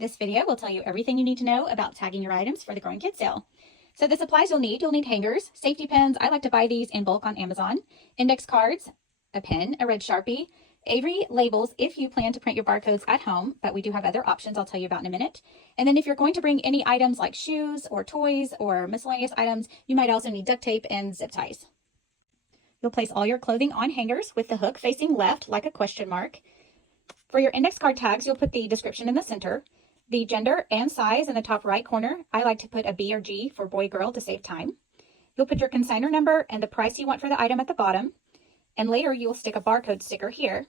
This video will tell you everything you need to know about tagging your items for the Growing Kids sale. So the supplies you'll need hangers, safety pins. I like to buy these in bulk on Amazon, index cards, a pen, a red Sharpie, Avery labels if you plan to print your barcodes at home, but we do have other options I'll tell you about in a minute. And then if you're going to bring any items like shoes or toys or miscellaneous items, you might also need duct tape and zip ties. You'll place all your clothing on hangers with the hook facing left like a question mark. For your index card tags, you'll put the description in the center, the gender and size in the top right corner. I like to put a B or G for boy, girl to save time. You'll put your consignor number and the price you want for the item at the bottom. And later you'll stick a barcode sticker here.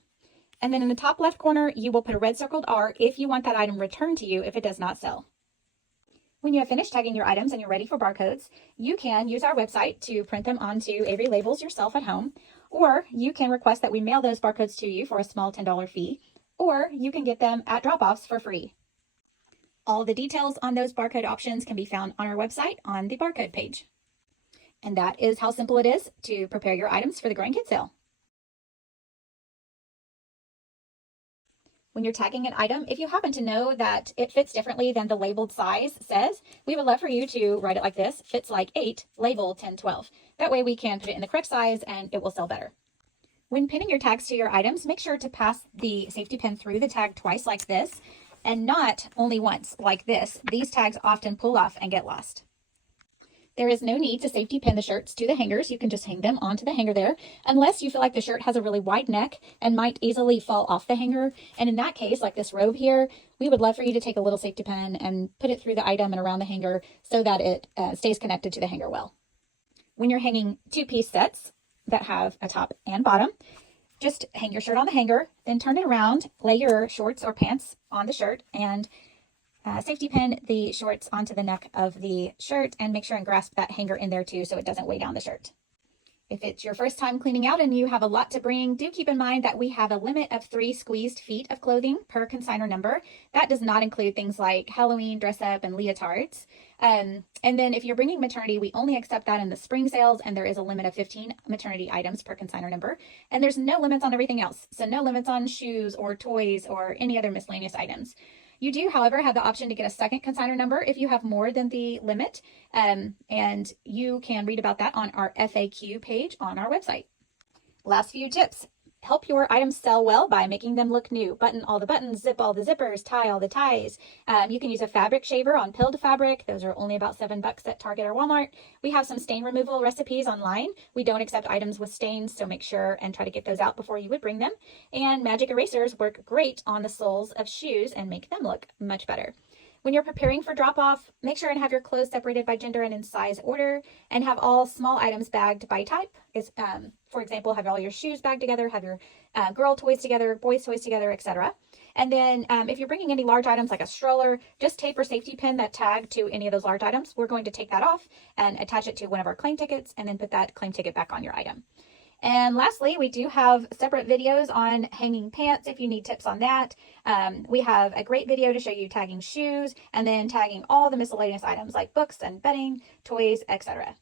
And then in the top left corner, you will put a red circled R if you want that item returned to you if it does not sell. When you have finished tagging your items and you're ready for barcodes, you can use our website to print them onto Avery labels yourself at home, or you can request that we mail those barcodes to you for a small $10 fee, or you can get them at drop-offs for free. All the details on those barcode options can be found on our website on the barcode page. And that is how simple it is to prepare your items for the Growing Kids sale. When you're tagging an item, if you happen to know that it fits differently than the labeled size says, we would love for you to write it like this: fits like 8, label 1012. That way we can put it in the correct size and it will sell better. When pinning your tags to your items, make sure to pass the safety pin through the tag twice like this, and not only once like this. These tags often pull off and get lost. There is no need to safety pin the shirts to the hangers. You can just hang them onto the hanger there, unless you feel like the shirt has a really wide neck and might easily fall off the hanger. And in that case, like this robe here, we would love for you to take a little safety pin and put it through the item and around the hanger so that it stays connected to the hanger well. When you're hanging two-piece sets that have a top and bottom, just hang your shirt on the hanger, then turn it around, lay your shorts or pants on the shirt, and safety pin the shorts onto the neck of the shirt, and make sure and grasp that hanger in there too so it doesn't weigh down the shirt. If it's your first time cleaning out and you have a lot to bring, do keep in mind that we have a limit of 3 squeezed feet of clothing per consignor number. That does not include things like Halloween dress up and leotards. And then if you're bringing maternity, we only accept that in the spring sales, and there is a limit of 15 maternity items per consignor number. And there's no limits on everything else. So no limits on shoes or toys or any other miscellaneous items. You do, however, have the option to get a second consignor number if you have more than the limit, and you can read about that on our FAQ page on our website. Last few tips. Help your items sell well by making them look new. Button all the buttons, zip all the zippers, tie all the ties. You can use a fabric shaver on pilled fabric. Those are only about $7 at Target or Walmart. We have some stain removal recipes online. We don't accept items with stains, so make sure and try to get those out before you would bring them. And magic erasers work great on the soles of shoes and make them look much better. When you're preparing for drop-off, make sure and have your clothes separated by gender and in size order, and have all small items bagged by type. For example, have all your shoes bagged together, have your girl toys together, boys toys together, etc. And then if you're bringing any large items like a stroller, just tape or safety pin that tag to any of those large items. We're going to take that off and attach it to one of our claim tickets, and then put that claim ticket back on your item. And lastly, we do have separate videos on hanging pants if you need tips on that. We have a great video to show you tagging shoes, and then tagging all the miscellaneous items like books and bedding, toys, etc.